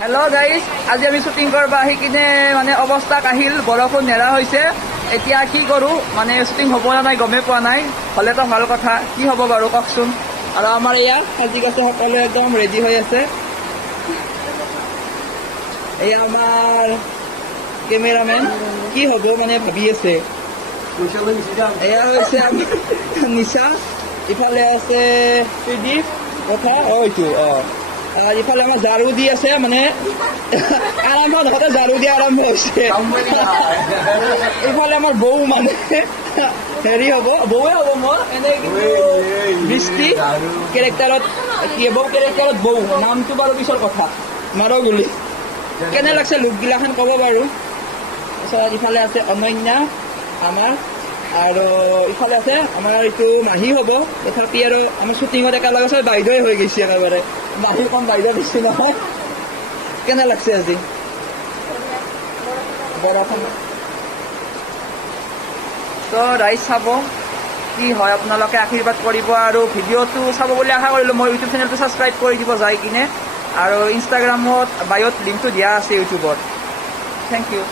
Hello' guys, আজি আমি shooting কৰিব আহি কিনে মানে অৱস্থা কাহিল, বৰষুণ নেৰা হৈছে। এতিয়া কি কৰোঁ, মানে শ্বুটিং হ'ব না নাই গমেই পোৱা নাই। হ'লেতো ভাল কথা, কি হ'ব বাৰু কওকচোন। আৰু আমাৰ ইয়াত সাজি আছে, সকলোৱে একদম ৰেডি হৈ আছে। এয়া আমাৰ কেমেৰামেন, কি হ'ব মানে ভাবি আছে। এয়া হৈছে আমি নিশা, ইফালে আছে ত্ৰিদীপ কথা এইটো ইফালে আমাৰ ঝাৰু দি আছে, মানে আৰম্ভ নহওঁতে ঝাৰু দিয়া আৰম্ভ হৈছে। ইফালে আমাৰ বৌ মানে হেৰি হ'ব, বৌৱে হ'ব মোৰ এনে, কিন্তু বৃষ্টি কেৰেক্টাৰত বৌ কেৰেক্টাৰত বৌ, নামটো বাৰু পিছৰ কথা, মাৰো গুলি। কেনে লাগছে লুকগিলাখন ক'ব বাৰু। তাৰপিছত ইফালে আছে অনন্যা আমাৰ, আৰু ইফালে আছে আমাৰ এইটো মাহী হ'ব। তথাপি আৰু আমাৰ শ্বুটিঙত একেলগে চব বাইদেউৱে হৈ গৈছে একেবাৰে, মাহী কম বাইদেউ দিছোঁ নহয়। কেনে লাগছে আজি বৰষুণ? তো ৰাইজ চাব কি হয়, আপোনালোকে আশীৰ্বাদ কৰিব আৰু ভিডিঅ'টো চাব বুলি আশা কৰিলোঁ। মই ইউটিউব চেনেলটো ছাবস্ক্ৰাইব কৰি দিব যাই কিনে, আৰু ইনষ্টাগ্ৰামত বায়'ত লিংকটো দিয়া আছে ইউটিউবত। Thank U.